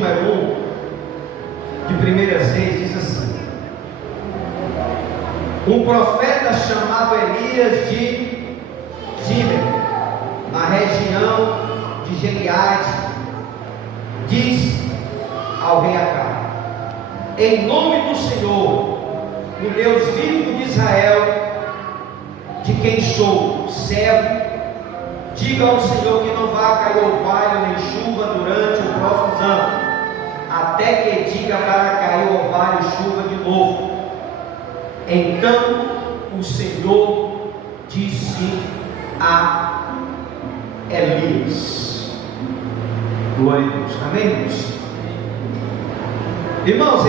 número 1 de 1 Reis diz assim: um profeta chamado Elias de Gileade, na região de Gileade, diz ao rei Acabe: em nome do Senhor, o Deus vivo de Israel, de quem sou servo, diga ao Senhor que não vai cair orvalho nem chuva durante os próximos anos, até que diga para cair orvalho e chuva de novo. Então o Senhor disse a Elias. Glória a Deus. Amém, irmãos? Irmãos,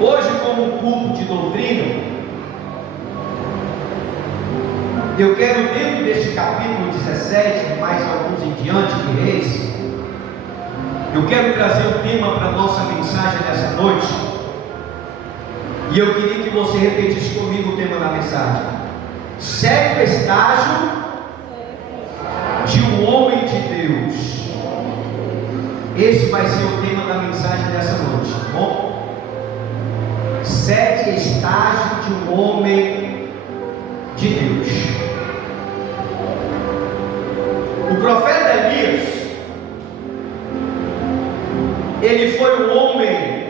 hoje, como um culto de doutrina, eu quero, dentro deste capítulo 17, mais alguns em diante de Reis, eu quero trazer um tema para a nossa mensagem nessa noite. E eu queria que você repetisse comigo o tema da mensagem: 7 estágios de um homem de Deus. Esse vai ser o tema da mensagem dessa noite, tá bom? 7 estágios de um homem de Deus. O profeta Elias, ele foi um homem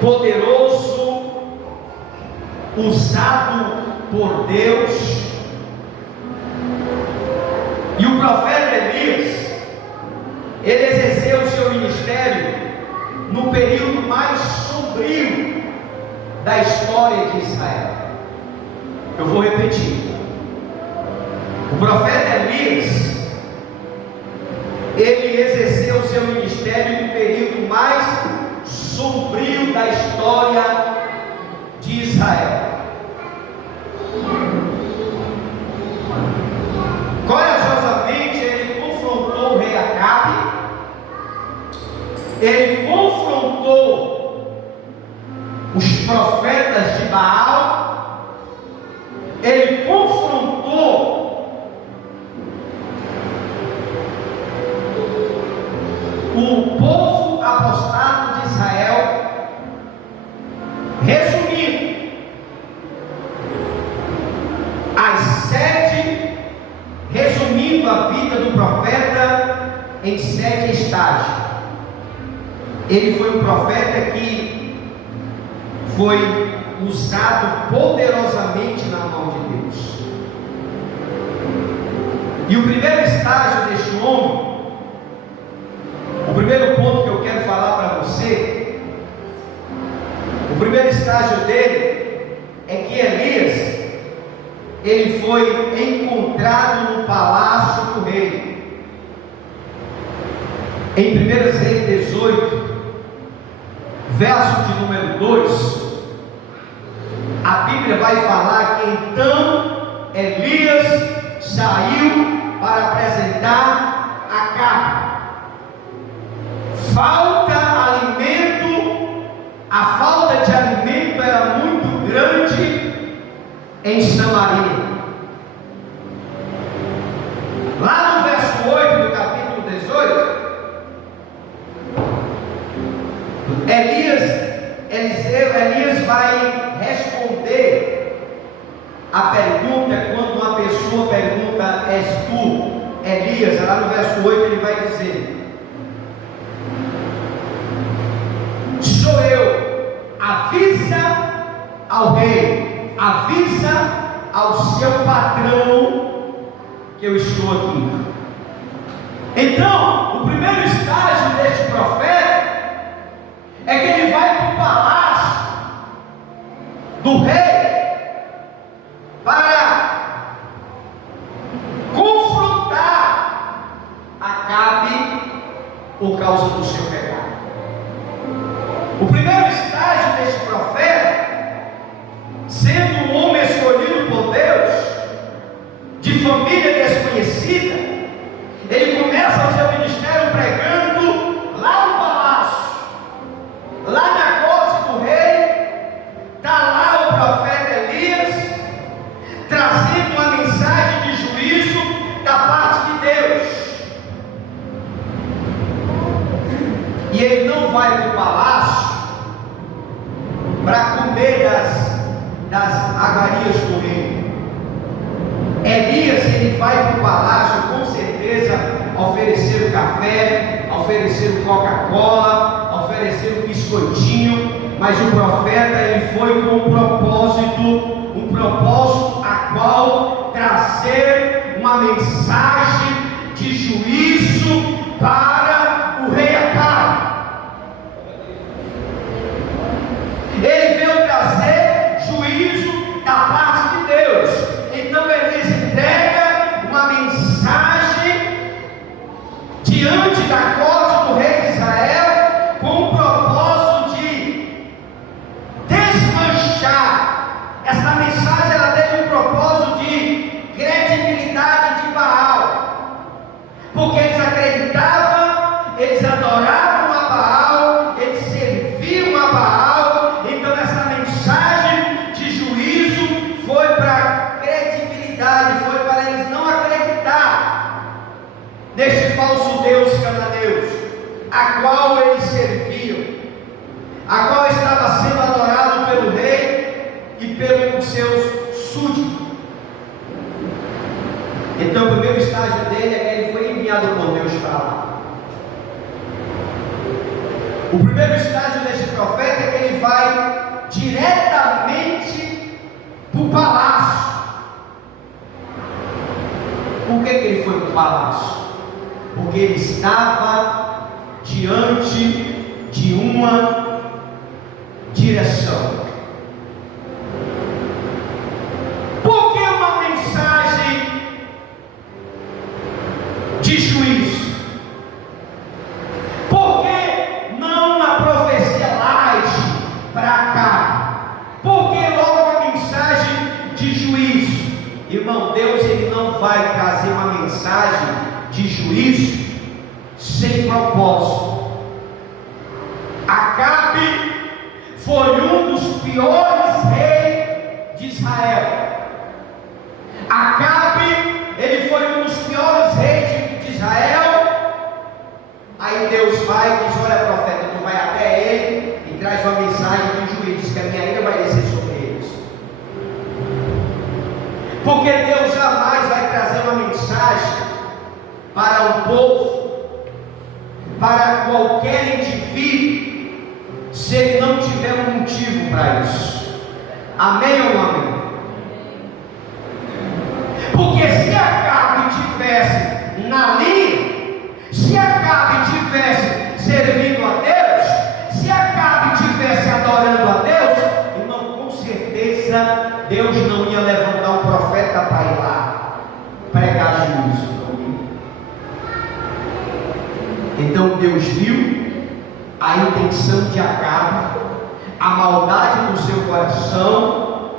poderoso, usado por Deus. E o profeta Elias, ele exerceu o seu ministério no período mais sombrio da história de Israel. Eu vou repetir. O profeta Elias, ele exerceu o seu ministério no período mais sombrio da história de Israel. Corajosamente ele confrontou o rei Acabe, ele confrontou os profetas de Baal, ele confrontou o povo apostado de Israel. Resumindo, resumindo a vida do profeta em 7 estágios. Ele foi um profeta que foi usado poderosamente na mão de Deus. E o primeiro estágio deste homem, o primeiro ponto que eu quero falar para você, o primeiro estágio dele é que Elias, ele foi encontrado no palácio do rei. Em 1 Reis 18, verso de número 2, a Bíblia vai falar que então Elias saiu para apresentar Acabe. A falta de alimento era muito grande em Samaria. Lá no verso 8 do capítulo 18, Elias vai responder a pergunta. Quando uma pessoa pergunta: és tu Elias? Lá no verso 8 ele vai dizer: sou eu. Avisa ao rei, avisa ao seu patrão que eu estou aqui. Então, o primeiro estágio deste profeta é que ele vai para o palácio do rei para confrontar Acabe por causa do seu pecado. O primeiro estágio deste profeta, sendo um homem escolhido por Deus, de família desconhecida, ele começa o seu ministério pregando lá no palácio, lá na corte do rei. Está lá o profeta Elias, trazendo uma mensagem de juízo da parte de Deus. comer das agarias do rei. Elias, ele vai para o palácio, com certeza, oferecer o café, oferecer o Coca-Cola, oferecer o biscoitinho, mas o profeta, ele foi com um propósito a qual trazer uma mensagem de juízo para o rei Acabe. Ele veio trazer juízo da parte de Deus. Então Elias entrega uma mensagem diante da corte do rei de Israel, com o propósito de desmanchar. Essa mensagem, ela teve um propósito de credibilidade de Baal, porque eles acreditavam, eles adoravam a Baal, eles serviam a Baal. Então essa mensagem de juízo foi para credibilidade, foi para eles não acreditar neste falso Deus cananeus, a qual eles serviam, a qual estava sendo adorado pelo rei e pelos seus súditos. Então o primeiro estágio dele é que ele foi enviado por Deus para lá. O primeiro estágio deste profeta é que ele vai diretamente para o palácio. Por que ele foi para o palácio? Porque ele estava diante de uma direção. Por que uma mensagem de juízo? Por que não uma profecia light para cá? Por que logo uma mensagem de juízo? Irmão, Deus, ele não vai trazer uma mensagem de juízo sem propósito. Acabe foi um dos piores reis de Israel. Acabe, ele foi um dos piores reis de Israel. Aí Deus vai e diz: olha, profeta, tu vai até ele e traz uma mensagem de juízo, diz que a minha ira vai descer sobre eles. Porque Deus jamais vai trazer uma mensagem para um povo, para qualquer indivíduo, se ele não tiver um motivo para isso. Amém ou não amém? Porque se Acabe tivesse na linha, se Acabe tivesse servindo a Deus, se Acabe tivesse adorando a Deus, irmão, com certeza Deus não ia levantar um profeta para ir lá pregar juízo. Então Deus viu a intenção de Acabe, a maldade do seu coração.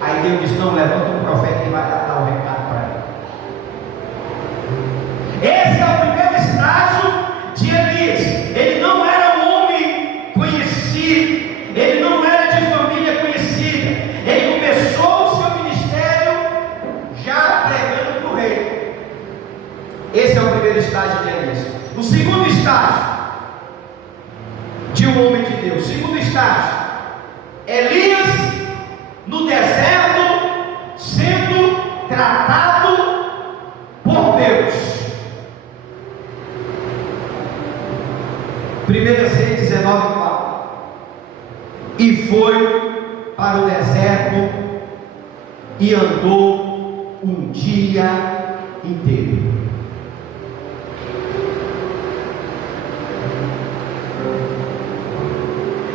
Aí Deus diz: não, levanta um profeta e vai dar o recado para ele. Esse é o primeiro estágio de Elias. Ele não era um homem conhecido, ele não era de família conhecida. Ele começou o seu ministério já pregando para o rei. Esse é o primeiro estágio de Elias. O segundo estágio de um homem de Deus. Segundo estágio, Elias no deserto sendo tratado por Deus. 1 Reis 19:4. E foi para o deserto e andou um dia inteiro.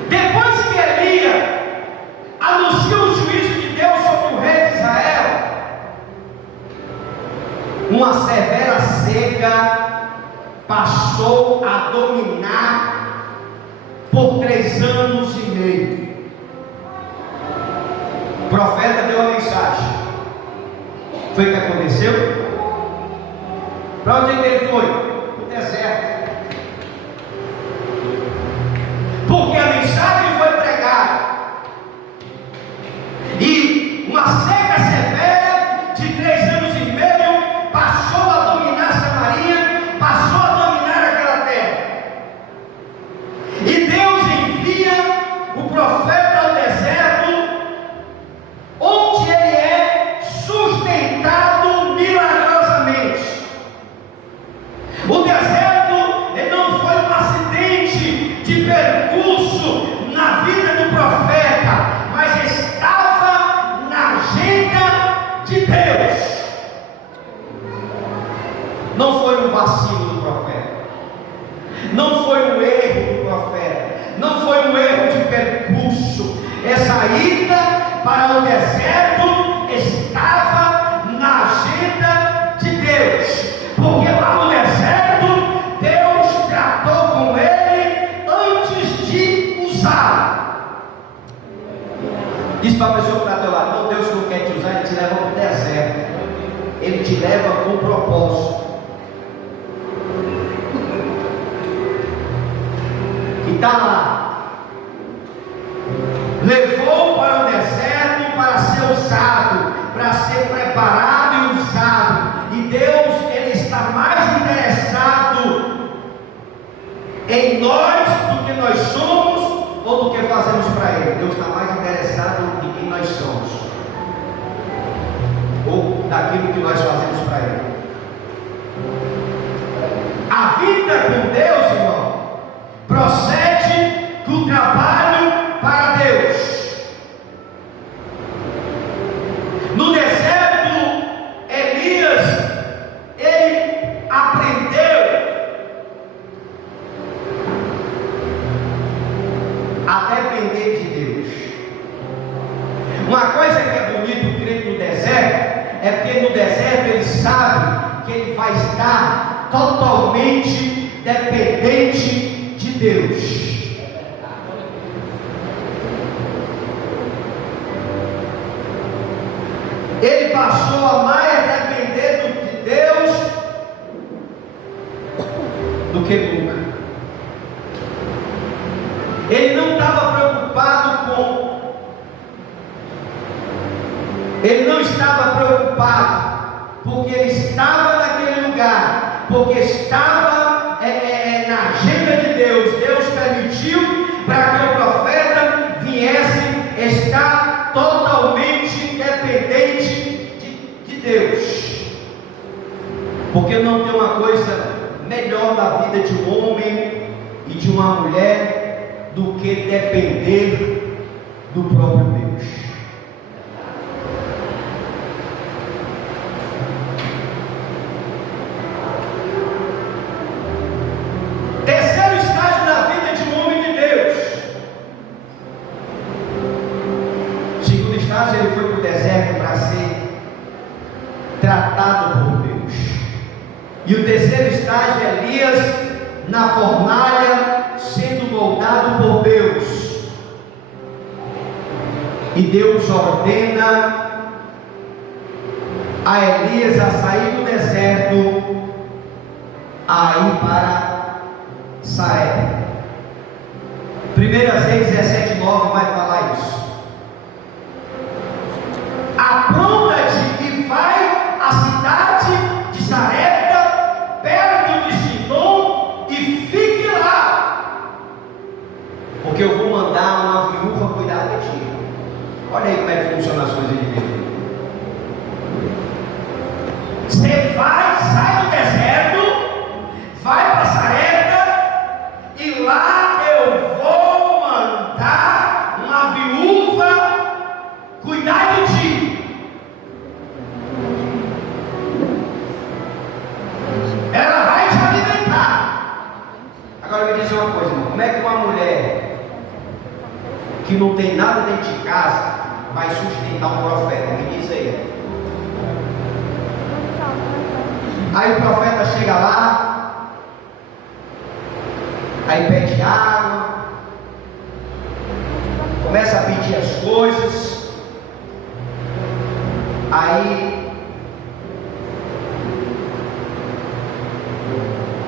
Depois que Elias anuncia o juízo de Deus sobre o rei de Israel, uma severa seca passou a dominar por 3 anos e meio. O profeta deu a mensagem. Foi o que aconteceu? Para onde ele foi? Para o deserto. Porque a mensagem foi pregada. E uma seca severa de 3 anos e meio passou a dominar Samaria, passou a dominar aquela terra. E Deus envia o profeta ao deserto saída para o deserto estava na agenda de Deus, porque lá no deserto Deus tratou com ele antes de usá-lo. Diz para a pessoa que está ao teu lado: não, Deus não quer te usar, Ele te leva para o deserto, Ele te leva com propósito. E está lá, levou para o deserto para ser usado, para ser preparado e usado. E Deus, Ele está mais interessado em nós do que nós somos ou do que fazemos para Ele. Deus está mais interessado em quem nós somos ou daquilo que nós fazemos para Ele. A vida com Deus, irmão, procede do trabalho para Deus. No deserto, Elias, ele aprendeu a depender de Deus. Uma coisa que é bonito o crente no deserto é porque no deserto ele sabe que ele vai estar totalmente dependente de Deus. Ele passou a mais depender de Deus do que nunca. Ele não estava preocupado com. Ele não estava preocupado porque ele estava naquele lugar, porque estava na agenda de Deus. Deus permitiu para que o profeta viesse estar totalmente dependente de Deus, porque não tem uma coisa melhor na vida de um homem e de uma mulher do que depender do próprio Deus. Terceiro estágio na vida de um homem de Deus. Segundo estágio, ele foi para o deserto para ser tratado por Deus. E o terceiro estágio é Elias na fornalha sendo moldado por Deus. E Deus ordena a Elias a sair do deserto, a ir para Sarepta. 1 Reis 17:9 vai falar isso. Apronta-te e vai à cidade de Sarepta, perto de Sidom, e fique lá, porque eu vou mandar uma viúva cuidar de ti. Olha aí como é que funciona as coisas de Deus. Você vai, sai do deserto, vai para Sarepta, e lá eu vou mandar uma viúva cuidar de ti. Ela vai te alimentar. Agora me diz uma coisa, irmão. Como é que uma mulher que não tem nada dentro de casa vai sustentar um profeta? Me diz aí. Aí o profeta chega lá, aí pede água, começa a pedir as coisas, aí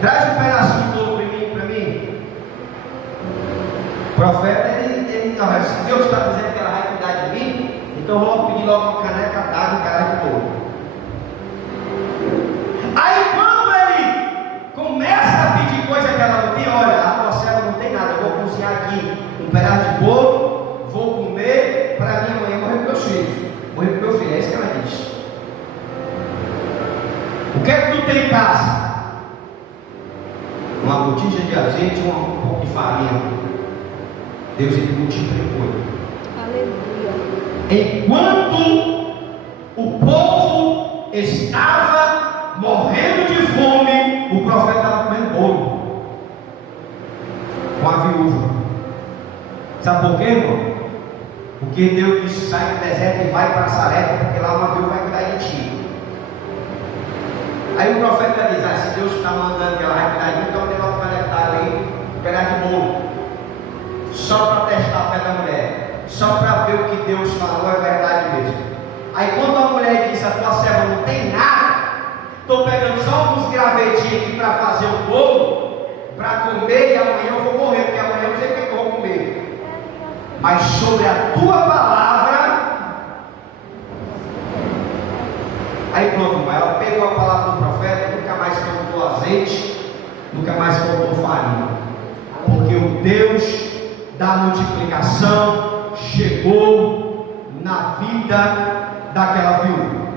traz um pedacinho de ouro para mim. O profeta, ele não, se Deus está dizendo que ela vai cuidar de mim, então eu vou pedir logo uma caneca d'água e cara de ouro. Aí quando ele começa a pedir coisa que ela não tem, olha, a tua serva não tem nada, eu vou cozinhar aqui um pedaço de bolo, vou comer para minha mãe morrer com meus filhos. Morrer com meu filho, é isso que ela diz. O que é que tu tem em casa? Uma botija de azeite e um pouco de farinha. Deus, ele multiplicou. Aleluia. Enquanto o povo estava morrendo de fome, o profeta estava comendo bolo com a viúva. Sabe por quê, irmão? Porque Porque Deus disse: sai do deserto e vai para Sarepta, porque lá uma viúva vai cuidar de ti. Aí o profeta diz: ah, se Deus está mandando que ela vai cuidar de mim, então eu tenho que estar ali, pegar de bolo, só para testar a fé da mulher, só para ver o que Deus falou é verdade mesmo. Aí quando a mulher diz: a tua serva não tem nada, estou pegando só alguns gravetinhos aqui para fazer o bolo, para comer, e amanhã eu vou morrer, porque amanhã eu não sei o que eu vou comer. Mas sobre a tua palavra. Aí pronto, ela pegou a palavra do profeta, nunca mais faltou azeite, nunca mais faltou farinha. Porque o Deus da multiplicação chegou na vida daquela viúva.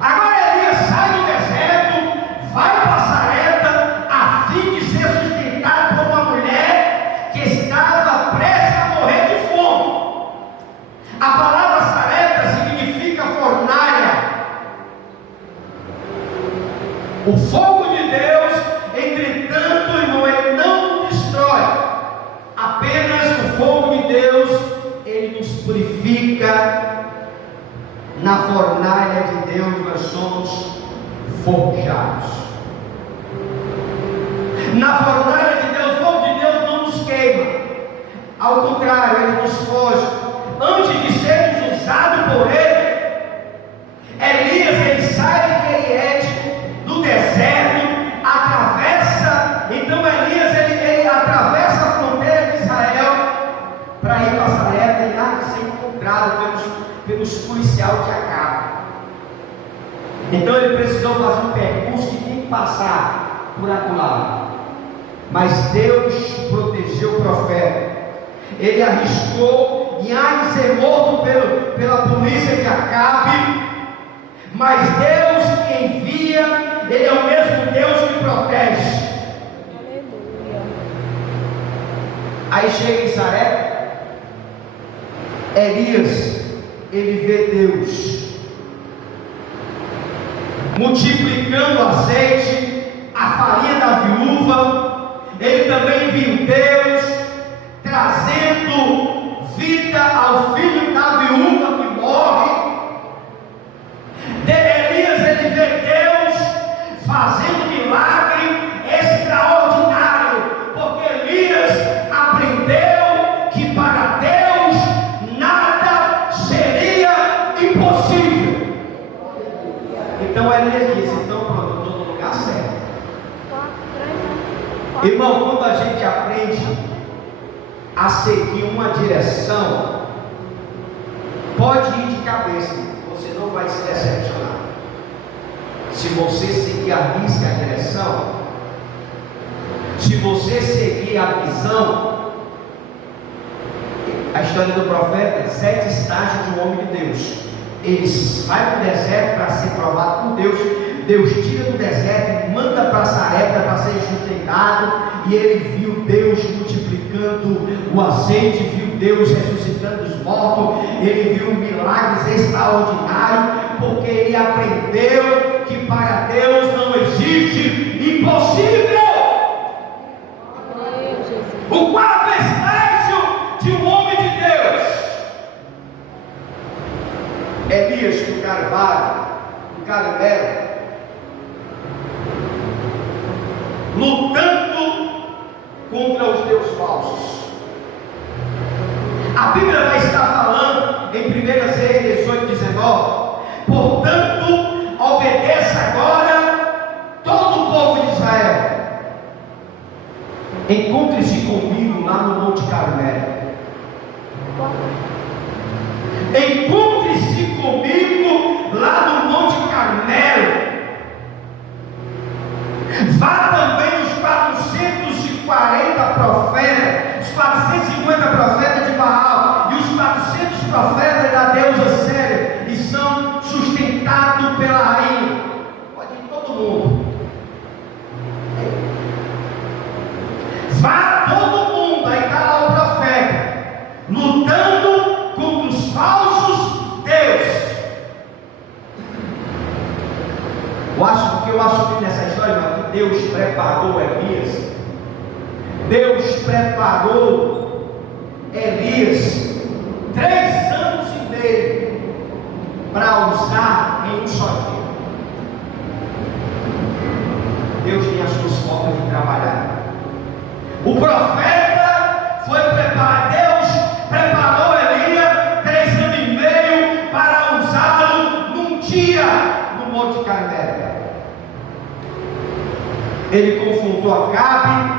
Agora Elias sai do deserto, vai para Sarepta, a fim de ser sustentado por uma mulher que estava prestes a morrer de fome. A palavra Sarepta significa fornalha. O fogo de Deus, entretanto, irmão, ele não destrói. Apenas o fogo de Deus, ele nos purifica. Na fornalha de Deus nós somos forjados. Na fornalha de Deus, o fogo de Deus não nos queima. Ao contrário, ele nos forja. Antes de sermos usados por ele, Elias, ele sai de Queriete, do deserto, atravessa. Então Elias, ele atravessa a fronteira de Israel para ir para Sarepta, e lá de ser encontrado pelos policiais de Acabe. Então ele precisou fazer um percurso que tem que passar por acolá. Mas Deus protegeu o profeta. Ele arriscou em Ai ser morto pela polícia de Acabe. Mas Deus que envia, ele é o mesmo Deus que protege. Aleluia. Aí chega em Sarepta, Elias, ele vê Deus multiplicando o azeite, a farinha da viúva. Ele também viu Deus trazendo vida ao filho da viúva que morre. Elias, ele vê Deus fazendo milagre extraordinário, porque Elias aprendeu que para Deus nada seria impossível. Então Elias disse: então pronto, eu estou no lugar certo. Irmão, quando a gente aprende a seguir uma direção, pode ir de cabeça, você não vai se decepcionar. Se você seguir a risca, a direção, se você seguir a visão, a história do profeta, 7 estágios de um homem de Deus. Ele vai para o deserto para ser provado por Deus. Deus tira do deserto e manda para Sarepta para ser sustentado. E ele viu Deus multiplicando o azeite, viu Deus ressuscitando os mortos. Ele viu milagres extraordinários, porque ele aprendeu que para Deus não existe impossível. O quarto estágio de um homem de Deus. Elias do Carvalho, do Carmelo, lutando contra os deuses falsos. A Bíblia vai estar falando em 1 Reis 18, 19: portanto, obedeça agora todo o povo de Israel. Encontre-se comigo lá no Monte Carmelo. Encontre-se comigo lá no Monte Carmelo. Vá também os 440 profetas, os 450 profetas de Baal e os 400 profetas da deusa Célia, e são sustentados pela rainha. Pode ir todo mundo. Vá todo mundo, aí está lá o profeta, lutando contra os falsos deuses. O que eu acho que nessa história é que Deus preparou Elias. Deus preparou Elias 3 anos para usar em um só dia. Deus tem as suas formas de trabalhar. O profeta foi preparado, Deus preparou Elias 3 anos e meio para usá-lo num dia no Monte Carmelo. Ele confrontou Acabe,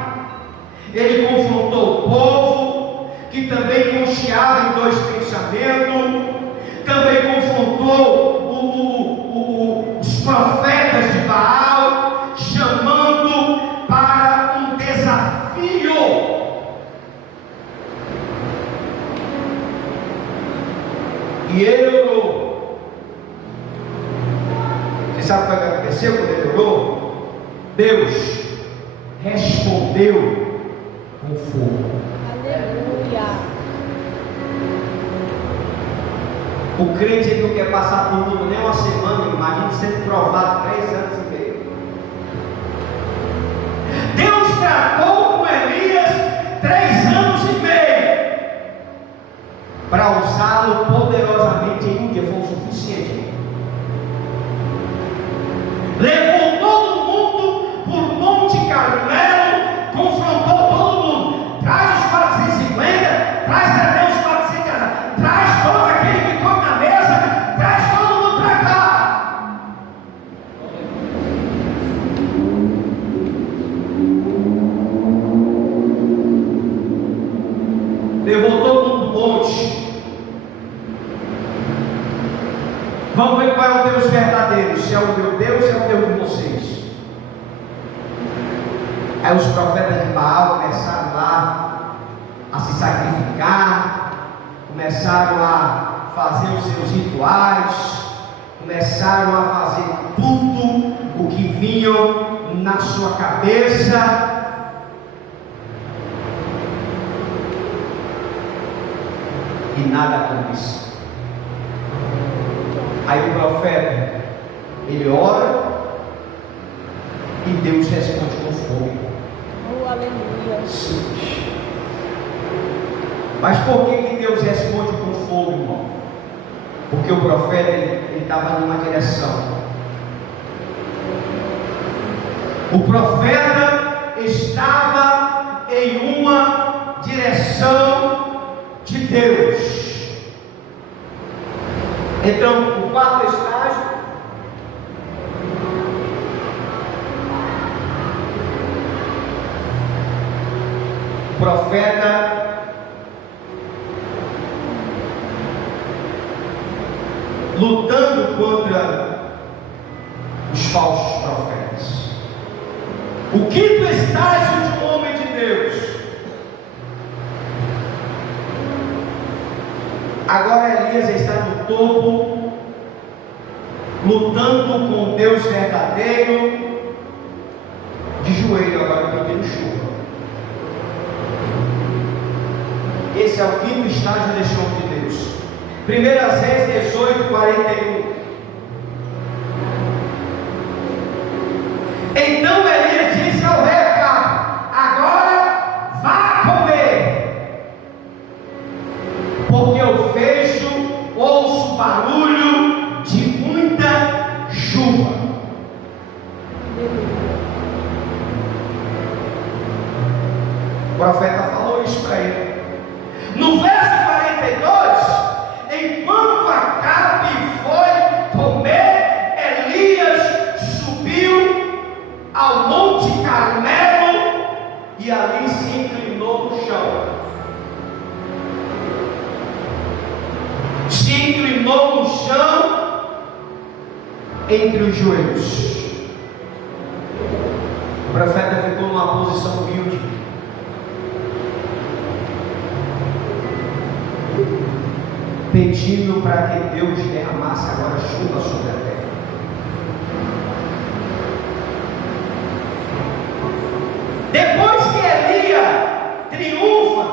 ele confrontou o povo, que também confiava em 2 pensamentos, também confrontou os profetas de Baal, chamando para um desafio. E ele orou. Você sabe o que aconteceu quando ele orou? Deus respondeu com fogo. Aleluia. O crente ele não quer passar por tudo nem uma semana, imagina sendo provado 3 anos e meio. Deus tratou com Elias 3 anos e meio para usá-lo poderosamente em um dia, foi o suficiente. Levou todo mundo por Monte Carmelo, confrontou todo mundo. Traz os 450, traz até os 400, traz todo aquele que come na mesa, traz todo mundo para cá. Levou todo mundo do monte. Vamos ver qual é o Deus verdadeiro, se é o meu Deus, se é o Deus de vocês. Aí os profetas de Baal começaram lá a se sacrificar, começaram a fazer os seus rituais, começaram a fazer tudo o que vinham na sua cabeça. E nada aconteceu. Aí o profeta, ele ora e Deus responde com fogo. Oh, aleluia. Mas por que Deus responde com fogo, irmão? Porque o profeta ele estava numa direção. O profeta estava em uma direção de Deus. Então, o 4º estágio, o profeta lutando contra os falsos profetas. O 5º estágio de um homem de Deus. Agora Elias está no topo, lutando com Deus verdadeiro, de joelho agora pedindo chuva. Esse é o 5º estágio deste homem de Deus. 1 Reis 18, 41. Então Elias disse ao rei Acabe: agora vá comer, porque eu ouço barulho de muita chuva. O profeta falou isso para ele. No verso 42, enquanto Acabe foi comer, Elias subiu ao Monte Carmelo e ali se inclinou no chão. Se inclinou no chão entre os joelhos. O profeta ficou numa posição humilde, pedindo para que Deus derramasse agora chuva sobre a terra. Depois que Elias triunfa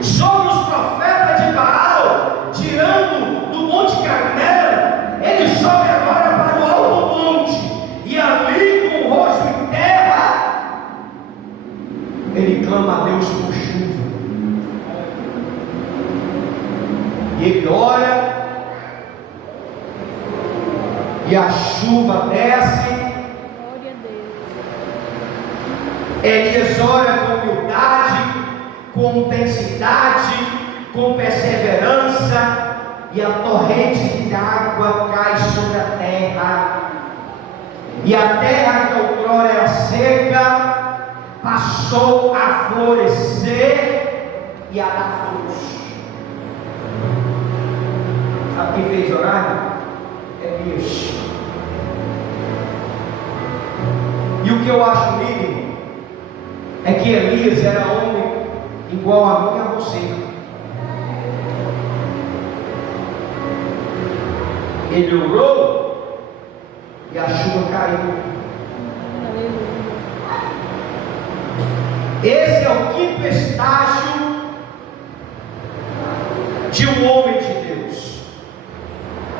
sobre os profetas de Baal, tirando do Monte Carmelo, ele sobe agora para o alto monte, e ali com o rosto em terra, ele clama a Deus por chuva. E ele ora e a chuva desce. Glória a Deus. Elias ora com humildade, com intensidade, com perseverança, e a torrente de água cai sobre a terra. E a terra que outrora era seca passou a florescer e a dar frutos. Sabe quem fez orar? Elias. E o que eu acho lindo é que Elias era homem igual a mim e a você. Ele orou e a chuva caiu. Aleluia. Esse é o quinto estágio de um homem de Deus.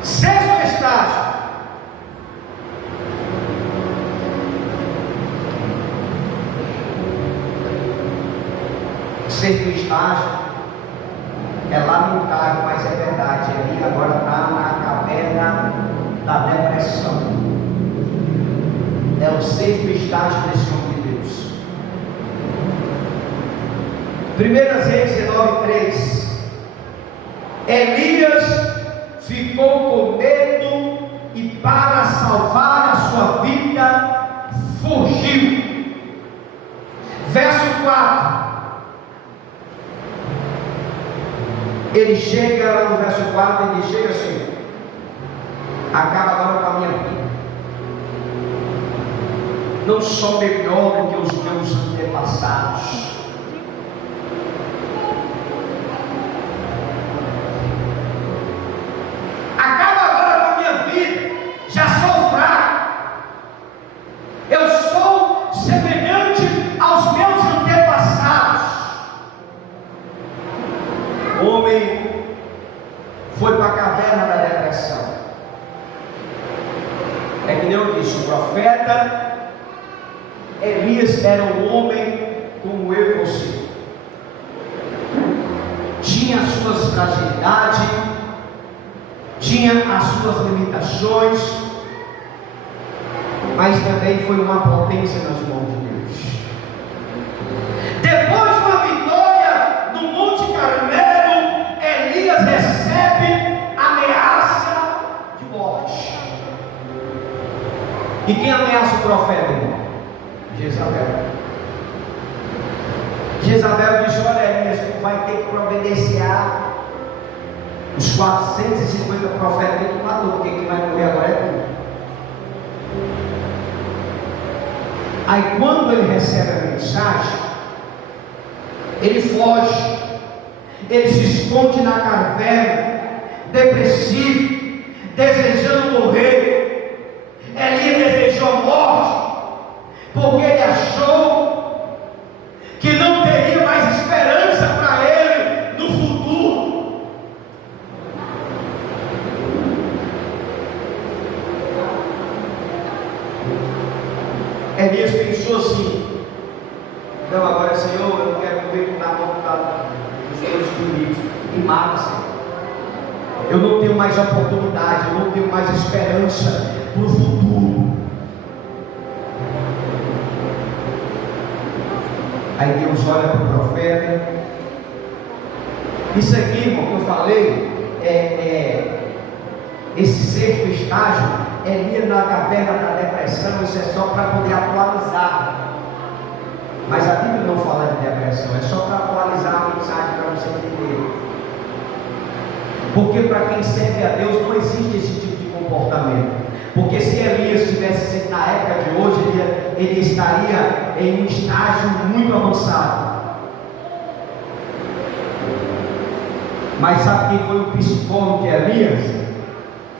Sexto estágio. Sexto estágio é lamentável, mas é verdade. Ele agora está na caverna da depressão. É o sexto estágio desse homem de Deus. 1 Reis 19:3. Elias ficou com medo e, para salvar a sua vida, fugiu. Verso 4. Ele chega lá no verso 4, ele chega assim: acaba agora com a minha vida. Não sou melhor do que os meus antepassados. Acaba agora com a minha vida. Já sou fraco. Eu sou semelhante aos meus antepassados. O homem foi para a caverna da depressão. É que nem eu disse, o profeta Elias era um homem como eu e você. Tinha as suas fragilidades, tinha as suas limitações, mas também foi uma potência nas mãos de Deus. Depois de uma vitória no Monte Carmelo, Elias recebe ameaça de morte. E quem ameaça o profeta, irmão? Jezabel. Jezabel disse: olha, Elias, tu vai ter que providenciar os 450 profetas que tu matou, porque quem vai morrer agora é tu. Aí quando ele recebe a mensagem, ele foge, ele se esconde na caverna, depressivo, desejando morrer. Elias desejou a morte, porque ele achou que não teria mais esperança para ele no futuro. Elias pensou assim: não, agora, Senhor, eu não quero morrer na mão dos meus inimigos. Me mata, Senhor. Eu não tenho mais oportunidade, eu não tenho mais esperança para o futuro. Aí Deus olha para o profeta. Isso aqui, irmão, que eu falei, esse sexto estágio, Elias na caverna da depressão. Isso é só para poder atualizar. Mas a Bíblia não fala de depressão, é só para atualizar a mensagem para você entender. Porque para quem serve a Deus não existe esse tipo de comportamento. Porque se Elias tivesse sido na época de hoje, ele estaria em um estágio muito avançado. Mas sabe quem foi o psicólogo de Elias?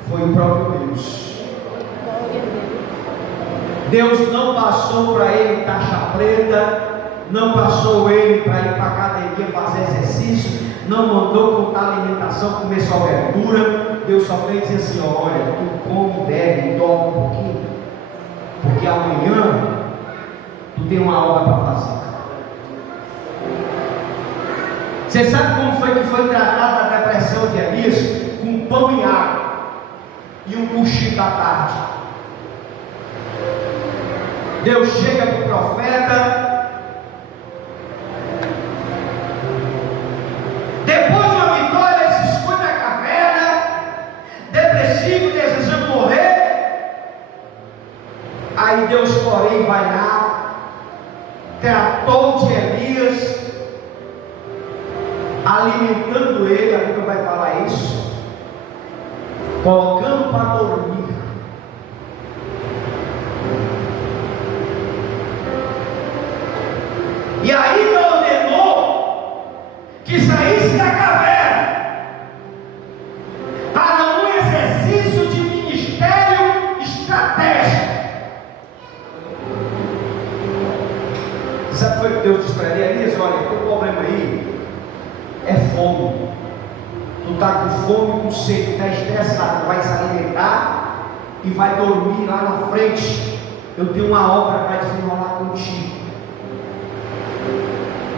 Foi o próprio Deus. Deus não passou para ele taxa preta, não passou ele para ir para a academia fazer exercício, não mandou cortar alimentação, comer só verdura. Deus só fez dizer assim: olha, tu come, bebe e dorme um pouquinho, porque amanhã tu tem uma obra para fazer. Você sabe como foi que foi tratada a depressão de Elias? Com pão e água. e um cochilo da tarde. Deus chega para o profeta, depois de uma vitória, ele se esconde na caverna, depressivo, desejando morrer. Aí Deus, porém, vai lá, tratou de Elias, alimentando ele, a Bíblia vai falar isso, colocando para dormir. E ainda ordenou que saísse da caverna para um exercício de ministério estratégico. Sabe o que foi que Deus disse para ele? Elias, olha, o problema aí é fome. Tu está com fome, com sede, está estressado, vai se alimentar e vai dormir lá na frente. Eu tenho uma obra para desenrolar contigo.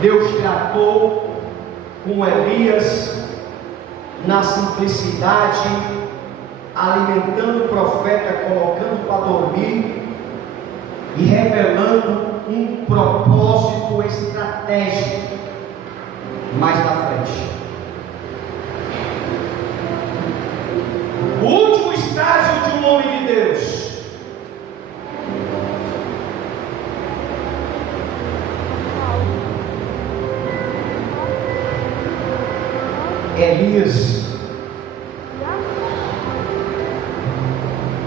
Deus tratou com Elias na simplicidade, alimentando o profeta, colocando para dormir e revelando um propósito estratégico mais na frente. O último estágio de um homem de Deus Elias,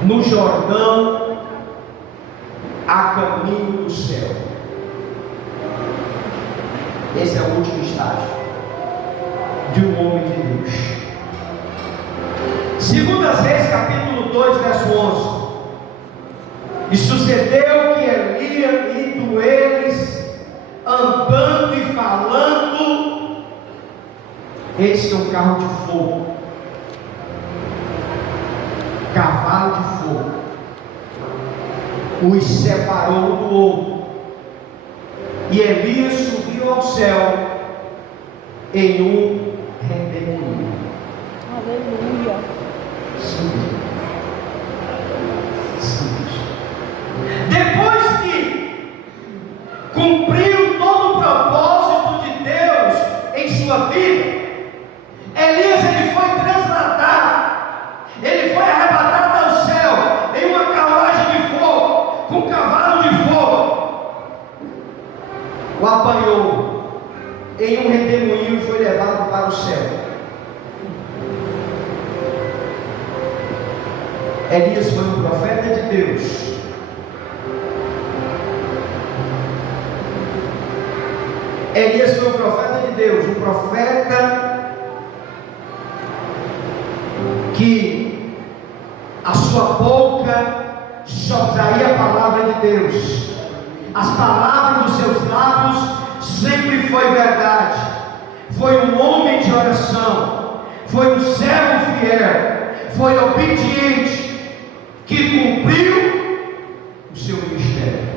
no Jordão, a caminho do céu. Esse é o último estágio de um homem de Deus. Segundo Reis, capítulo 2, verso 11. E sucedeu que Elias, indo eles, andando e falando, eis que um carro de fogo, cavalo de fogo, os separou um do outro, e Elias subiu ao céu em um redemoinho. Aleluia. Simples. Depois que cumpriu todo o propósito de Deus em sua vida, Elias, ele foi transladado, ele foi arrebatado ao céu em uma carruagem de fogo, com um cavalo de fogo, o apanhou em um redemoinho e foi levado para o céu. Elias foi um profeta de Deus. Elias foi um profeta de Deus, um profeta que a sua boca só traía a palavra de Deus, as palavras dos seus lábios sempre foi verdade. Foi um homem de oração, foi um servo fiel, foi obediente, que cumpriu o seu ministério.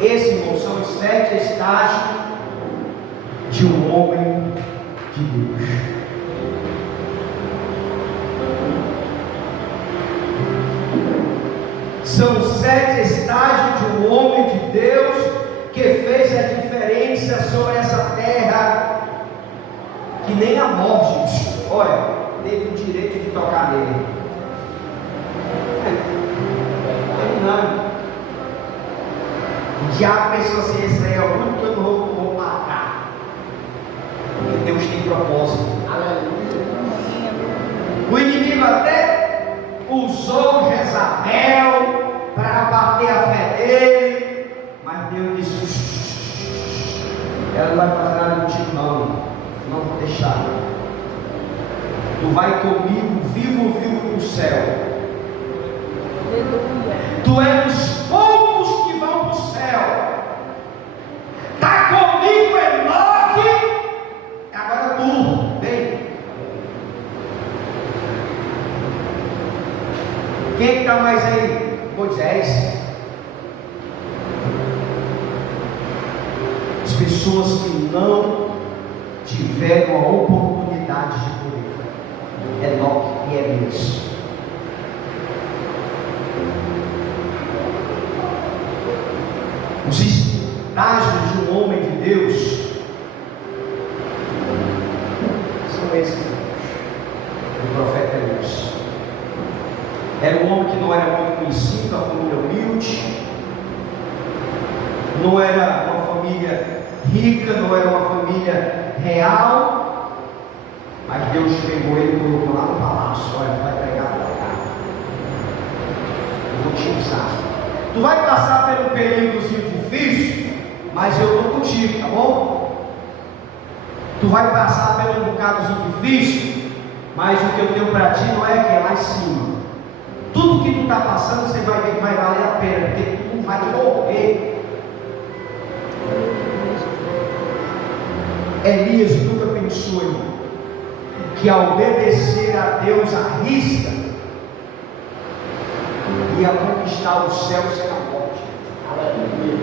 Esse, irmão, são os 7 estágios de um homem de Deus. São os 7 estágios de um homem de Deus que fez a diferença sobre essa terra, que nem a morte, olha, teve o direito de tocar nele. Não. O diabo pensou assim: esse aí é o único que eu não vou matar, porque Deus tem propósito. Aleluia. O inimigo até usou Jezabel para abater a fé dele, mas Deus disse: ela não vai fazer nada contigo, não vou deixar. Tu vai comigo vivo no céu. Aleluia. Tu és dos poucos que vão para o céu. Está comigo, Enoque. Agora tu, vem. Quem está mais aí? Moisés. As pessoas que não tiveram a oportunidade de poder. Enoque e Elias. Os estágios de um homem de Deus são esses. O profeta Elias era um homem que não era muito conhecido, a família humilde, não era uma família rica, não era uma família real, mas Deus pegou ele e colocou lá no palácio. Olha, tu vai pregar para cá, eu vou te usar. Tu vai passar por um períodozinho difícil, mas eu estou contigo, tá bom? Tu vai passar por um bocadozinho difícil, mas o que eu tenho para ti não é aqui, é lá em cima. Tudo que tu está passando, você vai ver que vai valer a pena, porque tu não vai morrer. Elias nunca pensou, irmão, que ao obedecer a Deus à risca, ia conquistar o céu sem a morte. Aleluia.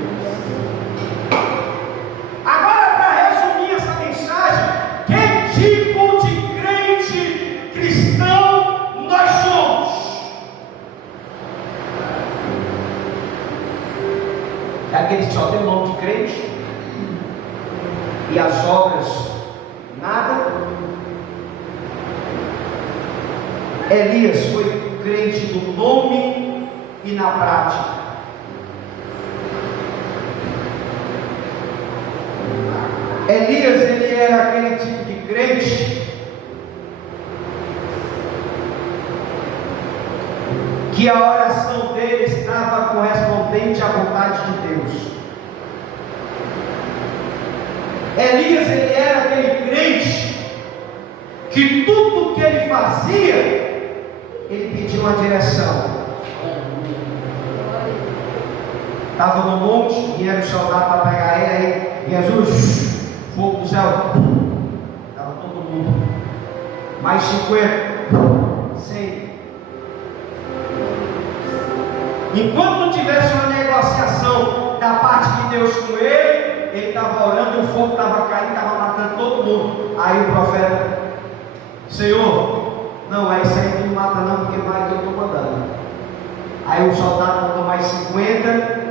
Agora, para resumir essa mensagem, que tipo de crente cristão nós somos? É aquele que só tem o nome de crente e as obras nada? Elias foi crente do nome e na prática. Elias, ele era aquele tipo de crente que a oração dele estava correspondente à vontade de Deus. Elias, ele era aquele crente que tudo que ele fazia, ele pedia uma direção. Estava no monte, vieram os soldados para pegar ele, aí Jesus, fogo do céu, estava todo mundo, mais 50, 100. Enquanto não tivesse uma negociação da parte de Deus com ele estava orando e o fogo estava caindo, estava matando todo mundo. Aí o profeta, Senhor, não, é isso aí que não mata não, porque vai que eu estou mandando. Aí o soldado mandou mais 50.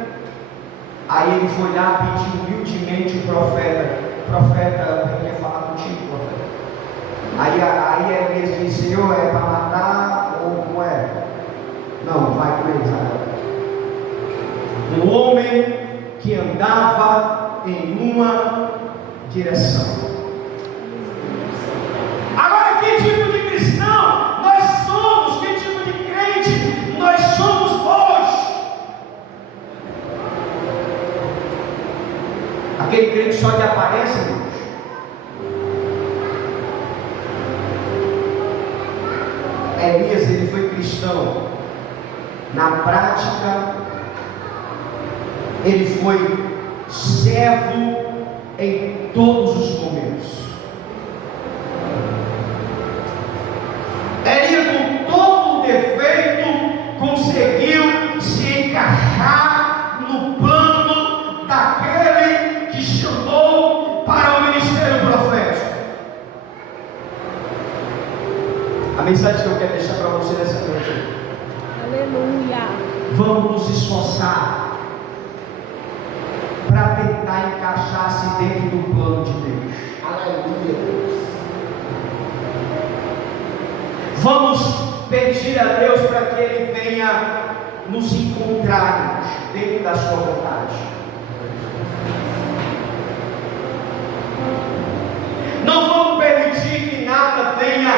Aí ele foi lá pedir humildemente o profeta, eu queria falar contigo, profeta. Aí Elias disse, Senhor, é para matar ou não é? Não, vai com eles agora. Um homem que andava em uma direção. Agora, que tipo de cristão nós somos? Que tipo de crente nós somos hoje? Aquele crente só de aparência, irmãos? Elias, ele foi cristão na prática. Ele foi servo em todos os momentos. Elias, com todo o defeito, conseguiu se encaixar no plano daquele que chamou para o ministério profético. A mensagem que eu quero deixar para você nessa noite: aleluia. Vamos nos esforçar para tentar encaixar-se dentro do plano de Deus. Aleluia. Vamos pedir a Deus para que Ele venha nos encontrar dentro da sua vontade. Não vamos permitir que nada venha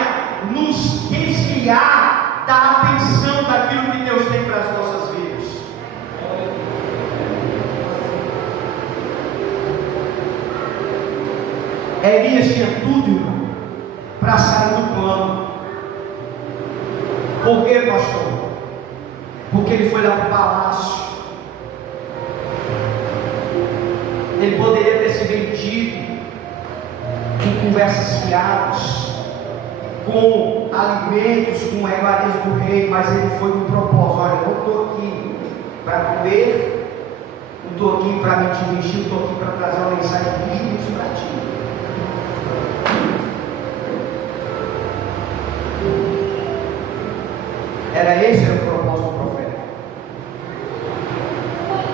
nos desviar da atenção daquilo que Deus tem para as nossas vidas. Elias tinha tudo, irmão, para sair do plano. Por quê, pastor? Porque ele foi lá para o palácio. Ele poderia ter se vendido com conversas fiadas, com alimentos, com iguarias do rei, mas ele foi com propósito. Olha, eu estou aqui para comer Não estou aqui para me divertir, estou aqui para trazer uma mensagem de juízo para ti. Esse era o propósito do profeta.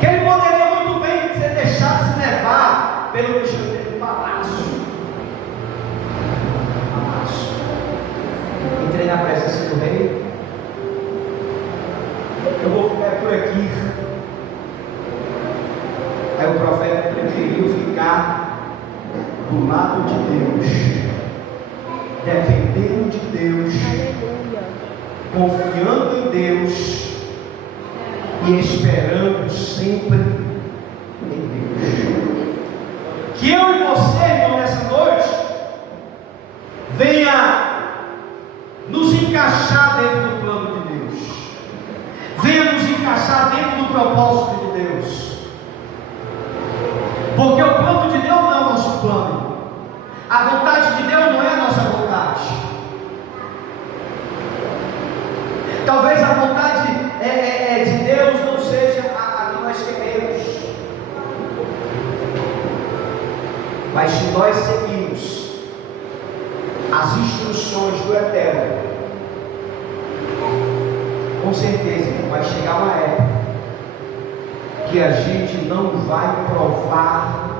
Que ele poderia muito bem ser deixado se levar pelo bicho do palácio. Entrei na presença do rei. Eu vou ficar por aqui. Aí o profeta preferiu ficar do lado de Deus, dependendo de Deus, confiando em Deus e esperando sempre em Deus. Que eu e você, irmão, nessa noite, venha nos encaixar dentro do plano de Deus, venha nos encaixar dentro do propósito de Deus, porque o plano de Deus não é o nosso plano, a vontade de Deus não é a nossa vontade. Talvez a vontade de Deus não seja a que nós queremos, mas se nós seguirmos as instruções do Eterno, com certeza vai chegar uma época que a gente não vai provar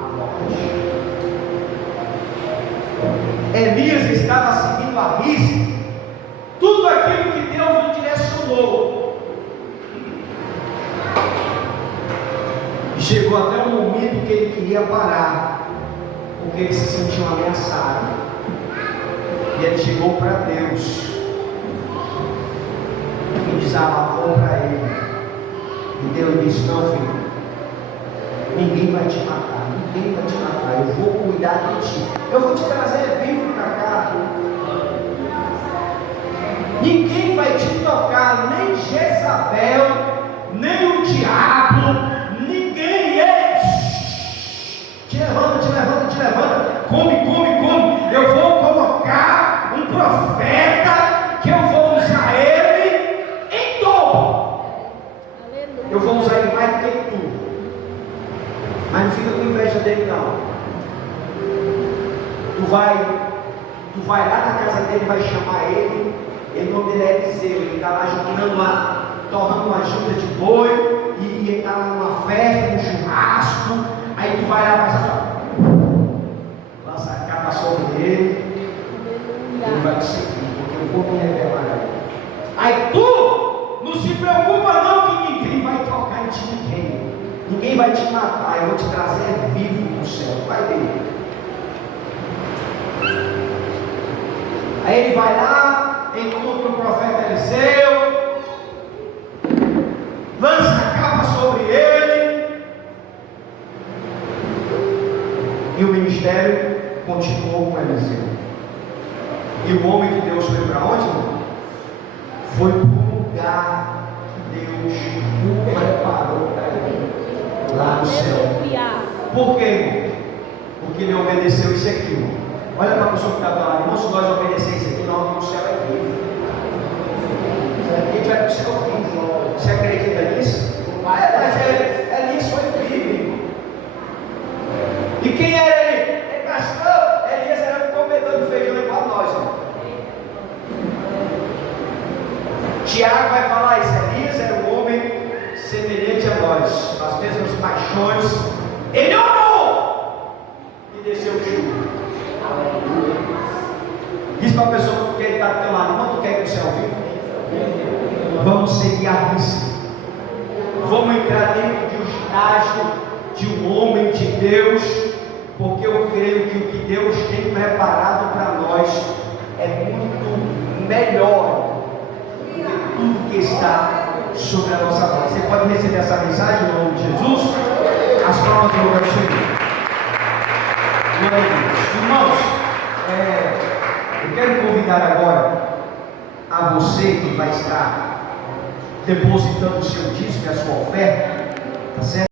a morte. Elias estava seguindo a risca tudo aquilo que Deus lhe direcionou, e chegou até um momento que ele queria parar, porque ele se sentiu ameaçado. E ele chegou para Deus e desabafou para ele. E Deus disse: não, filho, ninguém vai te matar, ninguém vai te matar, eu vou cuidar de ti, eu vou te trazer vivo para cá. Ninguém vai te tocar, nem Jezabel, nem o diabo, ninguém. Te levanta, come. Eu vou colocar um profeta que eu vou usar ele em dobro. Eu vou usar ele mais do que tu. Mas não fica com inveja dele, não. Tu vai lá na casa dele, vai chamar ele. Ele não dele é Eliseu, ele está lá torrando uma junta de boi, e ele está lá numa festa, num churrasco. Aí tu vai lá, vai lança a capa sobre ele, ele vai te seguir, porque o corpo é revelado. Aí tu não se preocupa não, que ninguém vai tocar em ti, ninguém vai te matar, eu vou te trazer vivo do céu, vai ver. Aí ele vai lá, encontra o profeta Eliseu, lança a capa sobre ele, e o ministério continuou com Eliseu. E o homem de Deus foi para onde? Foi para o lugar que Deus o preparou para ele, lá no céu. Por quê? Porque ele obedeceu isso aqui, irmão. Olha para a pessoa que está do lado, irmão, se nós obedecer isso aqui, não, o céu é vivo. A gente vai para o céu vivo. Você acredita nisso? Mas é nisso, foi vivo, irmão. E quem era ele? Ele pastor, Elias era um comedor de feijão igual a nós, irmão. Tiago vai falar isso. Elias era um homem semelhante a nós, as mesmas paixões. Ele orou e desceu o jugo. Diz para a pessoa que está do teu lado: irmão, tu quer que o céu viva? Vamos seguir a risca. Vamos entrar dentro de um estágio de um homem de Deus, porque eu creio que o que Deus tem preparado para nós é muito melhor do que tudo que está sobre a nossa vida. Você pode receber essa mensagem no nome de Jesus? As palmas do lugar do Senhor. Glória a Deus. Irmãos, eu quero convidar agora a você que vai estar depositando o seu dízimo e a sua oferta, tá certo?